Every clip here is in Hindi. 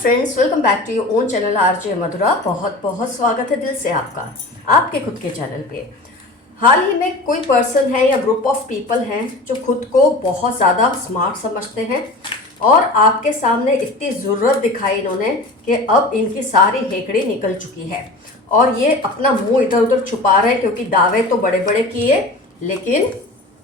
Friends, welcome back to your own channel RJ Madhura. बहुत बहुत स्वागत है दिल से आपका आपके खुद के चैनल पे। हाल ही में कोई पर्सन है या ग्रुप ऑफ पीपल हैं जो खुद को बहुत ज़्यादा स्मार्ट समझते हैं और आपके सामने इतनी ज़रूरत दिखाई इन्होंने कि अब इनकी सारी हेकड़ी निकल चुकी है और ये अपना मुंह इधर उधर छुपा रहे हैं क्योंकि दावे तो बड़े बड़े किए लेकिन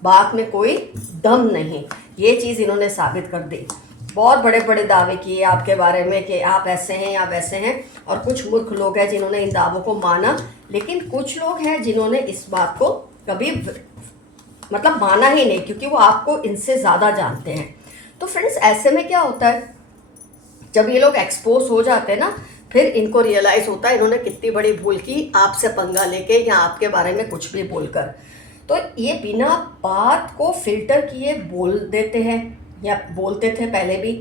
बात में कोई दम नहीं। ये चीज़ इन्होंने साबित कर दी। बहुत बड़े बड़े दावे किए आपके बारे में कि आप ऐसे हैं या वैसे हैं, और कुछ मूर्ख लोग हैं जिन्होंने इन दावों को माना, लेकिन कुछ लोग हैं जिन्होंने इस बात को कभी मतलब माना ही नहीं क्योंकि वो आपको इनसे ज़्यादा जानते हैं। तो फ्रेंड्स, ऐसे में क्या होता है, जब ये लोग एक्सपोज हो जाते हैं ना, फिर इनको रियलाइज़ होता है इन्होंने कितनी बड़ी भूल की आपसे पंगा लेके या आपके बारे में कुछ भी बोलकर। तो ये बिना बात को फिल्टर किए बोल देते हैं या बोलते थे पहले भी,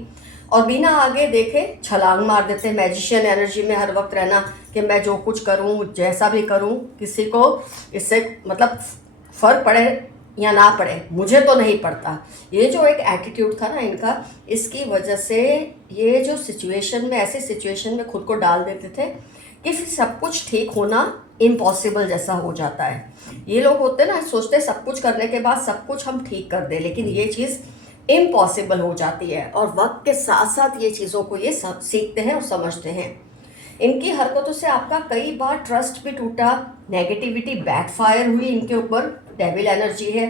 और बिना आगे देखे छलांग मार देते हैं। मैजिशियन एनर्जी में हर वक्त रहना कि मैं जो कुछ करूं, जैसा भी करूं, किसी को इससे मतलब फ़र्क पड़े या ना पड़े, मुझे तो नहीं पड़ता। ये जो एक एटीट्यूड था ना इनका, इसकी वजह से ये जो सिचुएशन में, ऐसी सिचुएशन में खुद को डाल देते थे कि फिर सब कुछ ठीक होना इम्पॉसिबल जैसा हो जाता है। ये लोग होते ना, सोचते सब कुछ करने के बाद सब कुछ हम ठीक कर दें, लेकिन ये चीज़ इम्पॉसिबल हो जाती है और वक्त के साथ साथ ये चीज़ों को ये सब सीखते हैं और समझते हैं। इनकी हरकतों से आपका कई बार ट्रस्ट भी टूटा, नेगेटिविटी बैकफायर हुई इनके ऊपर, डेविल एनर्जी है।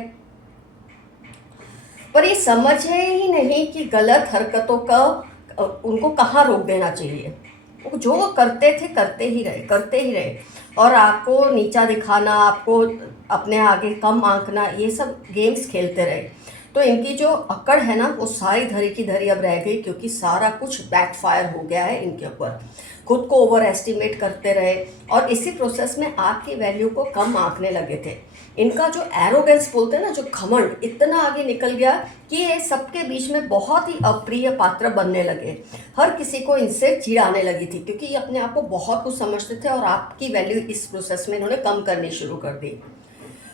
पर ये समझे ही नहीं कि गलत हरकतों का उनको कहाँ रोक देना चाहिए। वो जो करते थे करते ही रहे और आपको नीचा दिखाना, आपको अपने आगे कम आंकना, ये सब गेम्स खेलते रहे। तो इनकी जो अकड़ है ना, वो सारी धरी की धरी अब रह गई क्योंकि सारा कुछ बैकफायर हो गया है इनके ऊपर। खुद को ओवर एस्टिमेट करते रहे और इसी प्रोसेस में आपकी वैल्यू को कम आंकने लगे थे। इनका जो एरोगेंस बोलते हैं ना, जो घमंड इतना आगे निकल गया कि ये सबके बीच में बहुत ही अप्रिय पात्र बनने लगे। हर किसी को इनसे चिढ़ आने लगी थी क्योंकि ये अपने आप को बहुत कुछ समझते थे और आपकी वैल्यू इस प्रोसेस में इन्होंने कम करनी शुरू कर दी।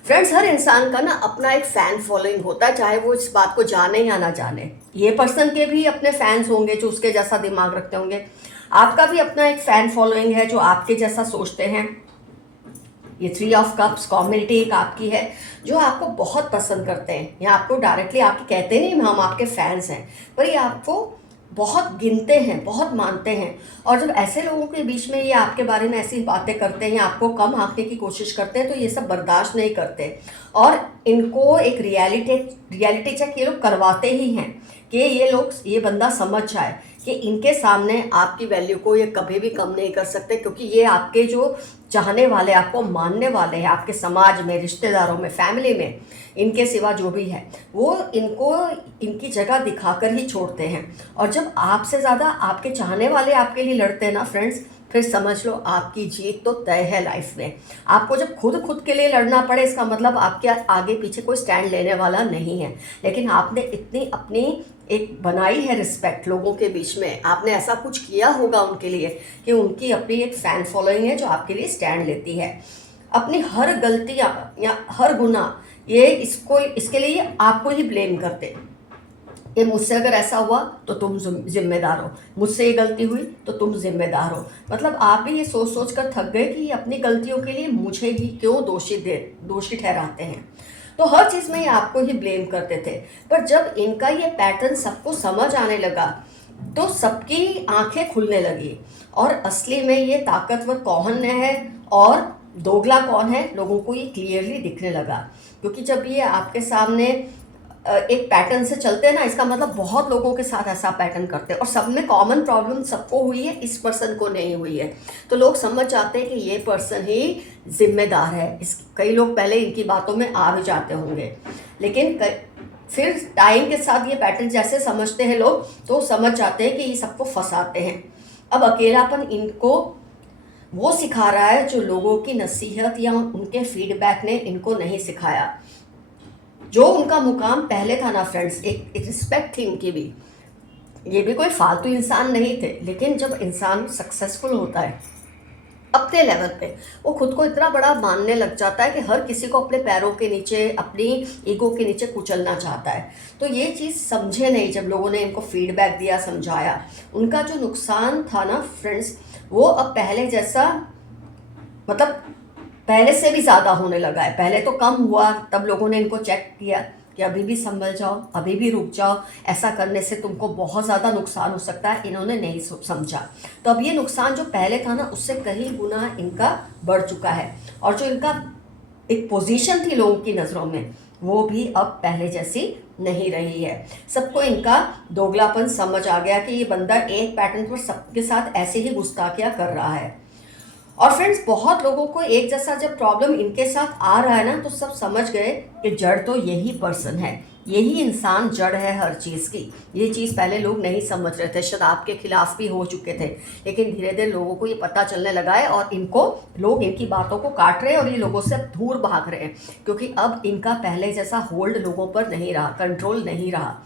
फ्रेंड्स, हर इंसान का ना अपना एक फ़ैन फॉलोइंग होता है, चाहे वो इस बात को जाने या ना जाने। ये पर्सन के भी अपने फैंस होंगे जो उसके जैसा दिमाग रखते होंगे, आपका भी अपना एक फ़ैन फॉलोइंग है जो आपके जैसा सोचते हैं। ये 3 ऑफ कप्स कम्युनिटी एक आपकी है जो आपको बहुत पसंद करते हैं, या आपको डायरेक्टली आपके कहते नहीं हम आपके फैंस हैं, पर ये आपको बहुत गिनते हैं, बहुत मानते हैं। और जब ऐसे लोगों के बीच में ये आपके बारे में ऐसी बातें करते हैं या आपको कम आंकने की कोशिश करते हैं, तो ये सब बर्दाश्त नहीं करते और इनको एक रियलिटी चेक ये लोग करवाते ही हैं कि ये बंदा समझ जाए कि इनके सामने आपकी वैल्यू को ये कभी भी कम नहीं कर सकते, क्योंकि ये आपके जो चाहने वाले, आपको मानने वाले हैं, आपके समाज में, रिश्तेदारों में, फैमिली में, इनके सिवा जो भी है वो इनको इनकी जगह दिखाकर ही छोड़ते हैं। और जब आपसे ज़्यादा आपके चाहने वाले आपके लिए लड़ते हैं ना फ्रेंड्स, फिर समझ लो आपकी जीत तो तय है लाइफ में। आपको जब खुद के लिए लड़ना पड़े, इसका मतलब आपके आगे पीछे कोई स्टैंड लेने वाला नहीं है। लेकिन आपने इतनी अपनी एक बनाई है रिस्पेक्ट लोगों के बीच में, आपने ऐसा कुछ किया होगा उनके लिए कि उनकी अपनी एक फ़ैन फॉलोइंग है जो आपके लिए स्टैंड लेती है। अपनी हर गलती या हर गुनाह ये इसके लिए आपको ही ब्लेम करते कि मुझसे अगर ऐसा हुआ तो तुम जिम्मेदार हो, मुझसे ये गलती हुई तो तुम जिम्मेदार हो। मतलब आप भी ये सोच कर थक गए कि ये अपनी गलतियों के लिए मुझे ही क्यों दोषी ठहराते हैं। तो हर चीज़ में ये आपको ही ब्लेम करते थे। पर जब इनका ये पैटर्न सबको समझ आने लगा तो सबकी आंखें खुलने लगी और असली में ये ताकतवर कौन है और दोगला कौन है, लोगों को ये क्लियरली दिखने लगा। क्योंकि जब ये आपके सामने एक पैटर्न से चलते हैं ना, इसका मतलब बहुत लोगों के साथ ऐसा पैटर्न करते हैं और सब में कॉमन प्रॉब्लम सबको हुई है, इस पर्सन को नहीं हुई है। तो लोग समझ जाते हैं कि ये पर्सन ही जिम्मेदार है। कई लोग पहले इनकी बातों में आ भी जाते होंगे, लेकिन फिर टाइम के साथ ये पैटर्न जैसे समझते हैं लोग, तो समझ जाते हैं कि ये सबको फंसाते हैं। अब अकेलापन इनको वो सिखा रहा है जो लोगों की नसीहत या उनके फीडबैक ने इनको नहीं सिखाया। जो उनका मुकाम पहले था ना फ्रेंड्स, एक रिस्पेक्ट थी उनकी भी, ये भी कोई फालतू इंसान नहीं थे। लेकिन जब इंसान सक्सेसफुल होता है अपने लेवल पे वो खुद को इतना बड़ा मानने लग जाता है कि हर किसी को अपने पैरों के नीचे, अपनी ईगो के नीचे कुचलना चाहता है। तो ये चीज़ समझे नहीं जब लोगों ने इनको फीडबैक दिया, समझाया। उनका जो नुकसान था ना फ्रेंड्स, वो अब पहले जैसा, मतलब पहले से भी ज़्यादा होने लगा है। पहले तो कम हुआ, तब लोगों ने इनको चेक किया कि अभी भी संभल जाओ, अभी भी रुक जाओ, ऐसा करने से तुमको बहुत ज़्यादा नुकसान हो सकता है। इन्होंने नहीं समझा। तो अब ये नुकसान जो पहले था ना, उससे कहीं गुना इनका बढ़ चुका है। और जो इनका एक पोजीशन थी लोगों की नज़रों में, वो भी अब पहले जैसी नहीं रही है। सबको इनका दोगलापन समझ आ गया कि ये बंदा एक पैटर्न पर सबके साथ ऐसे ही गुस्ताखियाँ कर रहा है। और फ्रेंड्स, बहुत लोगों को एक जैसा जब प्रॉब्लम इनके साथ आ रहा है ना, तो सब समझ गए कि जड़ तो यही पर्सन है, यही इंसान जड़ है हर चीज़ की। ये चीज़ पहले लोग नहीं समझ रहे थे, शायद आपके खिलाफ भी हो चुके थे, लेकिन धीरे धीरे लोगों को ये पता चलने लगा है और इनको लोग इनकी बातों को काट रहे हैं और ये लोगों से दूर भाग रहे हैं, क्योंकि अब इनका पहले जैसा होल्ड लोगों पर नहीं रहा, कंट्रोल नहीं रहा।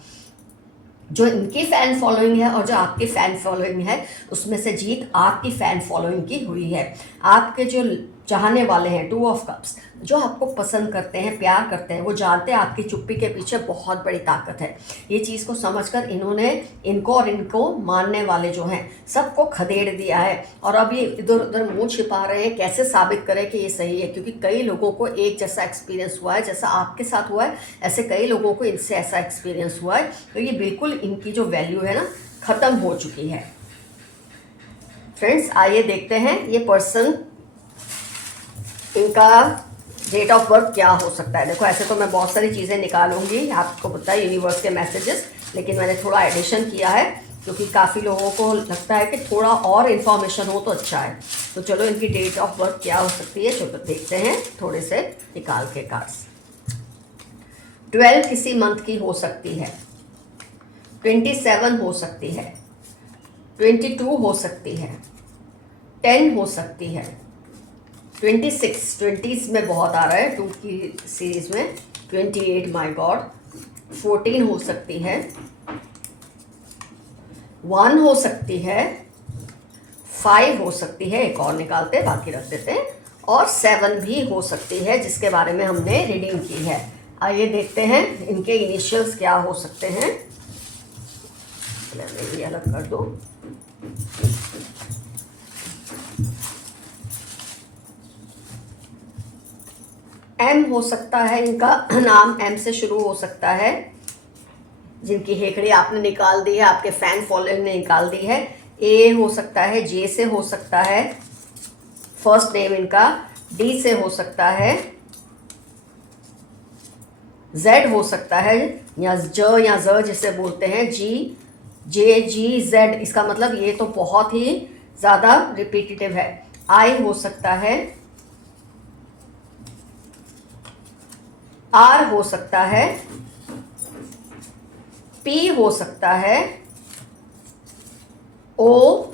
जो इनकी फ़ैन फॉलोइंग है और जो आपकी फ़ैन फॉलोइंग है, उसमें से जीत आपकी फ़ैन फॉलोइंग की हुई है। आपके जो चाहने वाले हैं, 2 ऑफ कप्स, जो आपको पसंद करते हैं, प्यार करते हैं, वो जानते हैं आपकी चुप्पी के पीछे बहुत बड़ी ताकत है। ये चीज़ को समझकर इन्होंने इनको और इनको मानने वाले जो हैं, सबको खदेड़ दिया है। और अब ये इधर उधर मुंह छिपा रहे हैं, कैसे साबित करें कि ये सही है, क्योंकि कई लोगों को एक जैसा एक्सपीरियंस हुआ है, जैसा आपके साथ हुआ है, ऐसे कई लोगों को इनसे ऐसा एक्सपीरियंस हुआ है। तो ये बिल्कुल इनकी जो वैल्यू है ना, ख़त्म हो चुकी है। फ्रेंड्स, आइए देखते हैं ये पर्सन, इनका डेट ऑफ बर्थ क्या हो सकता है। देखो, ऐसे तो मैं बहुत सारी चीज़ें निकालूंगी, आपको पता है यूनिवर्स के मैसेजेस, लेकिन मैंने थोड़ा एडिशन किया है क्योंकि काफ़ी लोगों को लगता है कि थोड़ा और इन्फॉर्मेशन हो तो अच्छा है। तो चलो, इनकी डेट ऑफ बर्थ क्या हो सकती है, चलो देखते हैं थोड़े से निकाल के कार्ड्स। 12 किसी मंथ की हो सकती है, 27 हो सकती है, 22 हो सकती है, 10 हो सकती है, 26, 20s में बहुत आ रहा है 2 की सीरीज में, 28, माय गॉड, 14 हो सकती है, 1 हो सकती है, 5 हो सकती है, एक और निकालते बाकी रख देते हैं, और 7 भी हो सकती है, जिसके बारे में हमने रीडिंग की है। आइए देखते हैं इनके इनिशियल्स क्या हो सकते हैं। मैं ये अलग कर दूं। एम हो सकता है, इनका नाम एम से शुरू हो सकता है। जिनकी हेकड़ी आपने निकाल दी है, आपके फैन फॉलोइंग ने निकाल दी है। ए हो सकता है, जे से हो सकता है, फर्स्ट नेम इनका, डी से हो सकता है, जेड हो सकता है, या ज जिसे बोलते हैं, जी, जे, जी, जेड, इसका मतलब ये तो बहुत ही ज़्यादा रिपीटेटिव है। आई हो सकता है, आर हो सकता है, पी हो सकता है, ओ,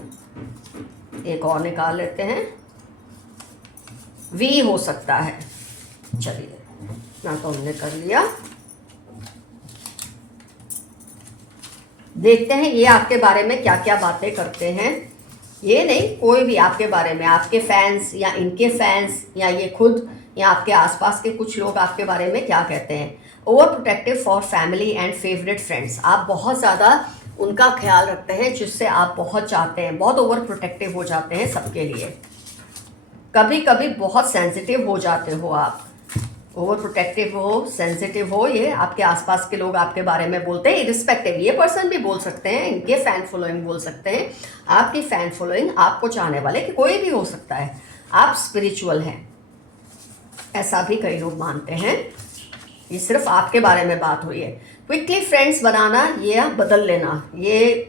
एक और निकाल लेते हैं, वी हो सकता है। चलिए, ना तो हमने कर लिया। देखते हैं ये आपके बारे में क्या क्या बातें करते हैं। ये नहीं, कोई भी आपके बारे में, आपके फैंस या इनके फैंस या ये खुद या आपके आसपास के कुछ लोग आपके बारे में क्या कहते हैं। Over protective for family and favourite friends, आप बहुत ज़्यादा उनका ख्याल रखते हैं जिससे आप बहुत चाहते हैं, बहुत ओवर प्रोटेक्टिव हो जाते हैं सबके लिए। कभी कभी बहुत सेंसिटिव हो जाते हो आप, ओवर प्रोटेक्टिव हो, सेंसिटिव हो, ये आपके आसपास के लोग आपके बारे में बोलते हैं। इरिस्पेक्टिव, ये पर्सन भी बोल सकते हैं, इनके फ़ैन फॉलोइंग बोल सकते हैं, आपकी फ़ैन फॉलोइंग, आपको चाहने वाले, कि कोई भी हो सकता है। आप स्पिरिचुअल हैं, ऐसा भी कई लोग मानते हैं। ये सिर्फ आपके बारे में बात हुई है। क्विकली फ्रेंड्स बनाना या बदल लेना, ये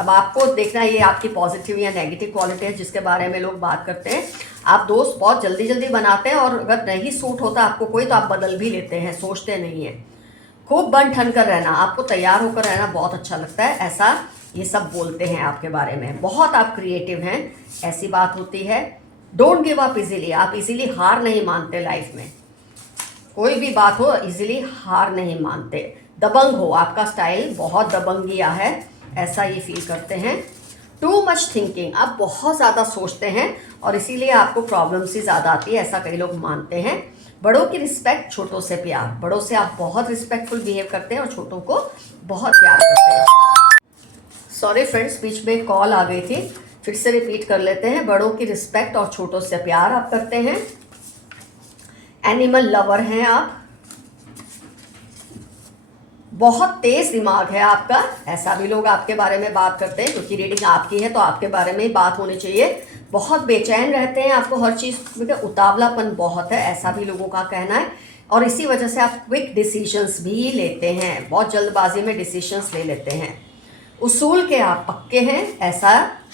अब आपको देखना है, ये आपकी पॉजिटिव या नेगेटिव क्वालिटी है जिसके बारे में लोग बात करते हैं। आप दोस्त बहुत जल्दी जल्दी बनाते हैं और अगर नहीं सूट होता आपको कोई, तो आप बदल भी लेते हैं, सोचते नहीं हैं। खूब बन ठन कर रहना, आपको तैयार होकर रहना बहुत अच्छा लगता है, ऐसा ये सब बोलते हैं आपके बारे में। बहुत आप क्रिएटिव हैं, ऐसी बात होती है। डोंट गिव अप इजीली, आप इजीली हार नहीं मानते लाइफ में, कोई भी बात हो इजीली हार नहीं मानते। दबंग हो, आपका स्टाइल बहुत दबंगिया है, ऐसा ये फील करते हैं। टू मच थिंकिंग, आप बहुत ज़्यादा सोचते हैं और इसीलिए आपको प्रॉब्लम्स ही ज़्यादा आती है, ऐसा कई लोग मानते हैं। बड़ों की रिस्पेक्ट, छोटों से प्यार, बड़ों से आप बहुत रिस्पेक्टफुल बिहेव करते हैं और छोटों को बहुत प्यार करते हैं। सॉरी फ्रेंड्स, बीच में कॉल आ गई थी, फिर से रिपीट कर लेते हैं। बड़ों की रिस्पेक्ट और छोटों से प्यार आप करते हैं। एनिमल लवर हैं आप, बहुत तेज दिमाग है आपका, ऐसा भी लोग आपके बारे में बात करते हैं, क्योंकि रीडिंग आपकी है तो आपके बारे में ही बात होनी चाहिए। बहुत बेचैन रहते हैं, आपको हर चीज़ में उतावलापन बहुत है, ऐसा भी लोगों का कहना है। और इसी वजह से आप क्विक डिसीजंस भी लेते हैं, बहुत जल्दबाजी में डिसीजंस ले लेते हैं। उसूल के आप पक्के हैं, ऐसा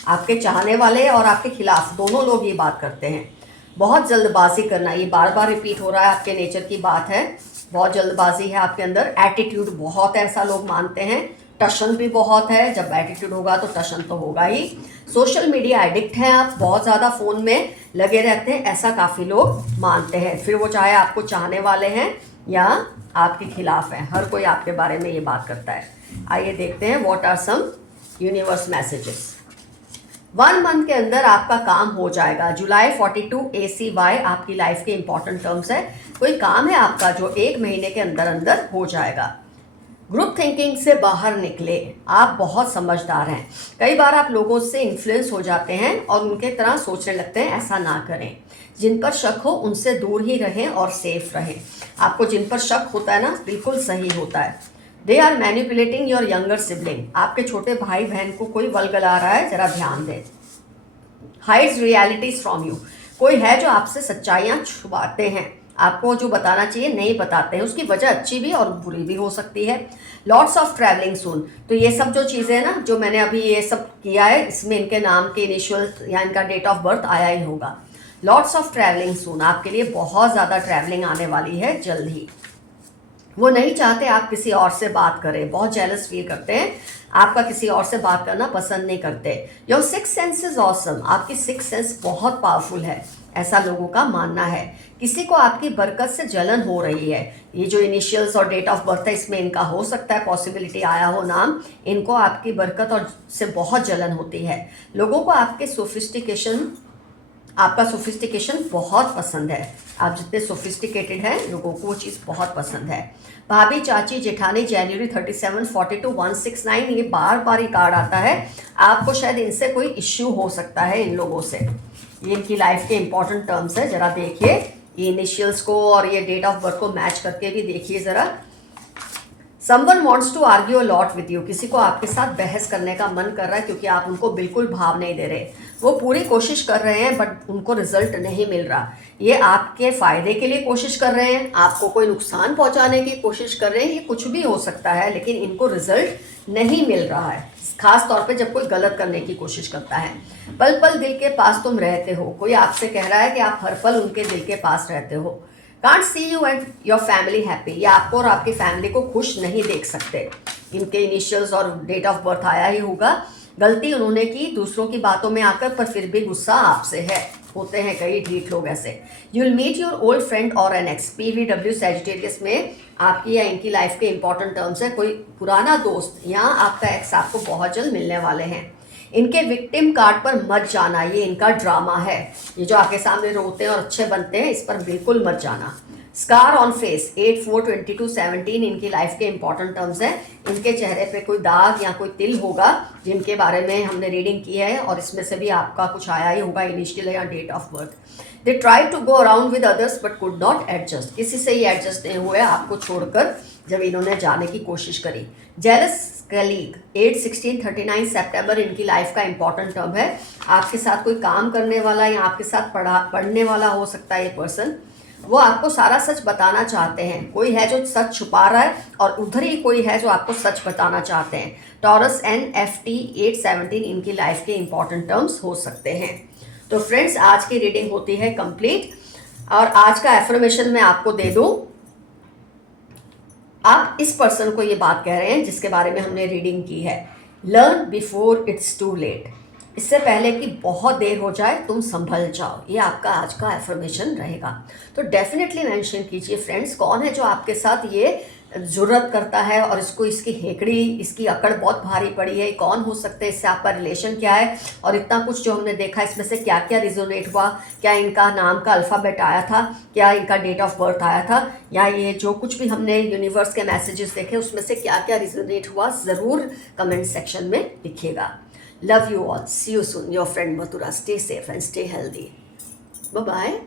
आपके चाहने वाले और आपके खिलाफ दोनों लोग ये बात करते हैं। बहुत जल्दबाजी करना, ये बार बार रिपीट हो रहा है, आपके नेचर की बात है। बहुत जल्दबाजी है आपके अंदर, एटीट्यूड बहुत है, ऐसा लोग मानते हैं। टशन भी बहुत है, जब एटीट्यूड होगा तो टशन तो होगा ही। सोशल मीडिया एडिक्ट हैं आप, बहुत ज़्यादा फ़ोन में लगे रहते हैं, ऐसा काफ़ी लोग मानते हैं। फिर वो चाहे आपको चाहने वाले हैं या आपके खिलाफ हैं, हर कोई आपके बारे में ये बात करता है। आइए देखते हैं what are some universe messages. 1 month के अंदर आपका काम हो जाएगा। जुलाई 42 ACY आपकी लाइफ के इंपॉर्टेंट टर्म्स है। कोई काम है आपका जो 1 महीने के अंदर अंदर हो जाएगा। ग्रुप थिंकिंग से बाहर निकले, आप बहुत समझदार हैं। कई बार आप लोगों से इन्फ्लुएंस हो जाते हैं और उनके तरह सोचने लगते हैं, ऐसा ना करें। जिन पर शक हो उनसे दूर ही रहें और सेफ रहें। आपको जिन पर शक होता है ना, बिल्कुल सही होता है। They are manipulating your younger sibling, आपके छोटे भाई बहन को कोई वलगला रहा है, जरा ध्यान दें। हाइड्स रियलिटीज फ्रॉम यू, कोई है जो आपसे सच्चाइयाँ छुपाते हैं, आपको जो बताना चाहिए नहीं बताते हैं, उसकी वजह अच्छी भी और बुरी भी हो सकती है। लॉट्स ऑफ ट्रैवलिंग सून, तो ये सब जो चीज़ें हैं ना, जो मैंने अभी ये सब किया है, इसमें इनके नाम के इनिशियल या इनका डेट ऑफ बर्थ आया ही होगा। लॉट्स ऑफ ट्रैवलिंग सून, आपके लिए बहुत ज़्यादा ट्रैवलिंग आने वाली है जल्द ही। वो नहीं चाहते आप किसी और से बात करें, बहुत जेलस फील करते हैं, आपका किसी और से बात करना पसंद नहीं करते। Your six sense is awesome, आपकी सिक्स सेंस बहुत पावरफुल है, ऐसा लोगों का मानना है। किसी को आपकी बरकत से जलन हो रही है, ये जो इनिशियल्स और डेट ऑफ बर्थ है इसमें इनका हो सकता है पॉसिबिलिटी आया हो नाम, इनको आपकी बरकत और से बहुत जलन होती है। लोगों को आपके आपका सोफिस्टिकेशन बहुत पसंद है, आप जितने सोफिस्टिकेटेड हैं लोगों को वो चीज़ बहुत पसंद है। भाभी, चाची, जेठानी, जनवरी 37, 42, 169, ये बार बार ही कार्ड आता है। आपको शायद इनसे कोई इश्यू हो सकता है, इन लोगों से। ये इनकी लाइफ के इंपॉर्टेंट टर्म्स है, जरा देखिए ये इनिशियल्स को और ये डेट ऑफ बर्थ को मैच करके भी देखिए ज़रा। Someone wants to argue a lot with you, किसी को आपके साथ बहस करने का मन कर रहा है क्योंकि आप उनको बिल्कुल भाव नहीं दे रहे। वो पूरी कोशिश कर रहे हैं बट उनको रिजल्ट नहीं मिल रहा। ये आपके फ़ायदे के लिए कोशिश कर रहे हैं, आपको कोई नुकसान पहुंचाने की कोशिश कर रहे हैं, ये कुछ भी हो सकता है, लेकिन इनको रिजल्ट नहीं मिल रहा है, खास तौर पे जब कोई गलत करने की कोशिश करता है। पल पल दिल के पास तुम रहते हो, कोई आपसे कह रहा है कि आप हर पल उनके दिल के पास रहते हो। Can't see you and your family happy, या आपको और आपकी फैमिली को खुश नहीं देख सकते। इनके इनिशियल्स और डेट ऑफ बर्थ आया ही होगा। गलती उन्होंने की दूसरों की बातों में आकर, पर फिर भी गुस्सा आपसे है, होते हैं कई ढीठ लोग ऐसे। You will meet your old friend और एन एक्स, PVW सैजिटेरियस में आपकी या इनकी लाइफ के इंपॉर्टेंट टर्म्स है। कोई पुराना दोस्त या आपका एक्स आपको बहुत जल्द मिलने वाले हैं। इनके विक्टिम कार्ड पर मत जाना, ये इनका ड्रामा है। ये जो आपके सामने रोते हैं और अच्छे बनते हैं, इस पर बिल्कुल मत जाना। स्कार ऑन फेस 8/4/22/17 इनकी लाइफ के इंपॉर्टेंट टर्म्स हैं। इनके चेहरे पे कोई दाग या कोई तिल होगा जिनके बारे में हमने रीडिंग की है, और इसमें से भी आपका कुछ आया ही होगा इनिशियल या date of birth. They try to go around with others but could not adjust, किसी से ही एडजस्ट नहीं हुए आपको छोड़कर जब इन्होंने जाने की कोशिश करी। जेलस कलीग 8/16/39 सितंबर इनकी लाइफ का इंपॉर्टेंट टर्म है। आपके साथ कोई काम करने वाला या आपके साथ पढ़ने वाला हो सकता है ये पर्सन, वो आपको सारा सच बताना चाहते हैं। कोई है जो सच छुपा रहा है और उधर ही कोई है जो आपको सच बताना चाहते हैं। टॉरस NFT 8/17 इनकी लाइफ के इंपॉर्टेंट टर्म्स हो सकते हैं। तो फ्रेंड्स, आज की रीडिंग होती है कंप्लीट, और आज का एफर्मेशन मैं आपको दे दूं। आप इस पर्सन को ये बात कह रहे हैं जिसके बारे में हमने रीडिंग की है, learn before it's too late, इससे पहले कि बहुत देर हो जाए तुम संभल जाओ। ये आपका आज का एफर्मेशन रहेगा। तो डेफिनेटली मेंशन कीजिए फ्रेंड्स, कौन है जो आपके साथ ये ज़रूरत करता है और इसको इसकी हेकड़ी, इसकी अकड़ बहुत भारी पड़ी है, कौन हो सकते हैं, इससे आपका रिलेशन क्या है, और इतना कुछ जो हमने देखा इसमें से क्या क्या रिजोनेट हुआ, क्या इनका नाम का अल्फ़ाबेट आया था, क्या इनका डेट ऑफ बर्थ आया था, या ये जो कुछ भी हमने यूनिवर्स के मैसेजेस देखे उसमें से क्या क्या रिजोनेट हुआ, ज़रूर कमेंट सेक्शन में लिखिएगा। Love you all, see you soon, your friend Mathura, stay safe and stay healthy, bye bye.